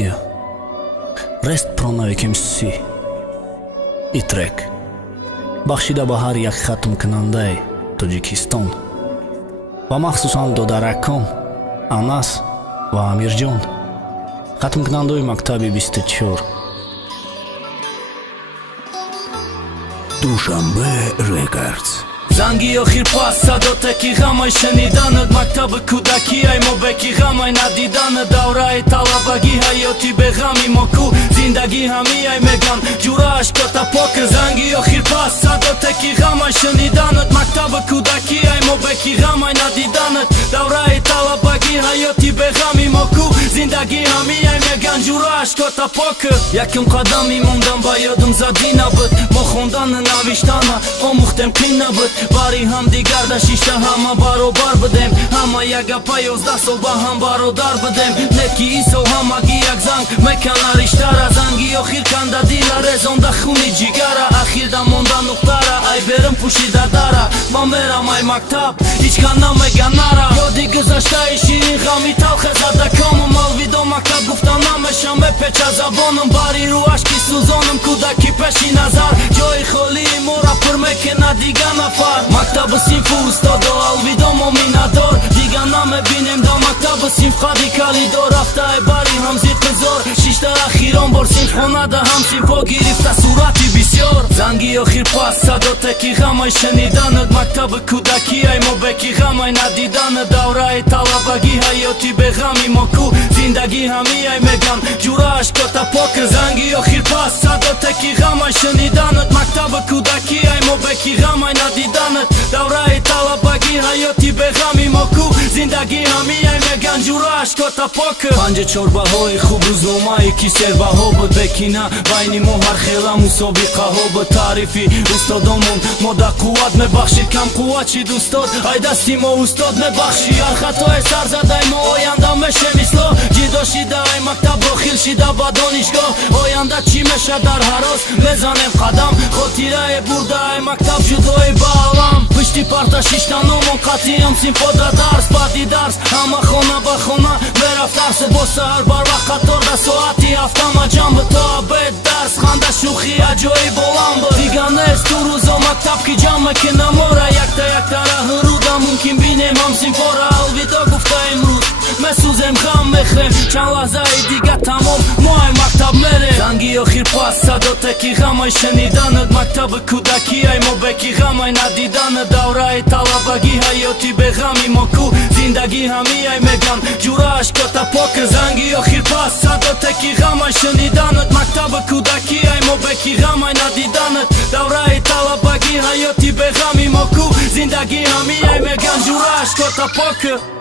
Yeah. Rest про навекимси и трек бахшида ба ҳар як хатмкунандаи Тоҷикистон ва махсусан додаракон Анас ва Амирҷон, хатмкунандаи мактаби 24. Душанбе Рекордс. Занги охир пас садоте ки ғамай шаниданад мактаби кӯдакӣ ай мо беки ғамай надиданад давраи талабагӣ ҳаёти беғами мо ку зиндагӣ ҳами ай меган ҷурааш кота покр занги охир пас садоте ки ғамай шаниданад мактаби кӯдакӣ ай мо беки ғамай надиданад давраи талабагӣ ҳаёти беғами мо ку зиндагӣ ҳами ай меган ҷурааш кота покр якум қадами мондам ба ёдум задӣ набуд мо хондана навиштана омӯхтем қин набуд бари ҳамдигар да шишта ҳама баробар будем ҳама як гапа 11 сол ба ҳам бародар будем леки исол ҳамагӣ як занг мекана риштара занги охир канда дила резонда хуни ҷигара ахир да монда нуқтара ай берам пӯшида дара ман мерам ай мактаб ҳичкан намеганара ёди гузаштаи ширин ғами талхе задакомам алвидо мактаб гуфта намешам мепеча забонам бари рӯ ашки сӯзонам кӯдаки пеши назар ҷои холии мора пур мекена дига нафар мактаби синфу устодо алвидо мо минатдор дига намебинем да мактаби синф қади калидо рафтаи бари ҳамзид низор шишта ахирон бор синфхона да ҳам синфо гирифта сурати бисёр занги охир пас садоте ки ғамай шаниданад мактаби кӯдакӣ ай мо беки ғамай надиданад давраи талабагӣ ҳаёти беғами мо ку зиндагӣ ҳами ай меган ҷурааш кота покр занги охир пас садоте ки ғамай шаниданад мактаби кӯдакӣ ай мо беки ғамай надиданад давраи талабагӣ ҳаёти беғами мо ку зиндагӣ ҳами ай меган ҷурааш кота покр панҷа чорбаҳои хуб рӯзномае ки сербаҳо буд бекина байни мо ҳар хела мусобиқаҳо буд таърифи устодомон мо да қувват мебахшид кам қувват шид устод ай дасти мо устод мебахши ҳар хатои сарзадаи мо оянда мешем ислоҳ ҷидо шида ай мактаб дохил шида ба донишгоҳ оянда чӣ меша дар ҳарос мезанем қадам хотирае бурда ай мактаб ҷудои ба алам пишти парта шиштаномон қатъиам синфода дарс баъди дарс ҳама хона ба хона мерафт дарсу бо саҳар барвақт қатор да соати ҳафтама ҷам буд то абед дарс ханда шӯхи аҷоиб олам буд дига нест ту рӯзо мактаб ки ҷам мекунам мора якта яктара ҳуруда мумкин бинем ҳам синфора алвидо гуфта имрӯз месӯзем ғам мехрем чанд лаҳзаи дига тамом мо ай мактаб мерем занги охир пас садоте ки ғамай шаниданад мактаби кӯдакӣ ай мо беки ғамай надиданад давраи талабагӣ ҳаёти беғами мо ку зиндагӣ ҳами ай меган ҷурааш кота покр занги охир пас садоте ки ғамай шаниданад мактаби кӯдакӣ ай мо беки ғамай надиданад давраи талабагӣ ҳаёти беғами мо ку зиндагӣ ҳами ай меган ҷурааш кота покр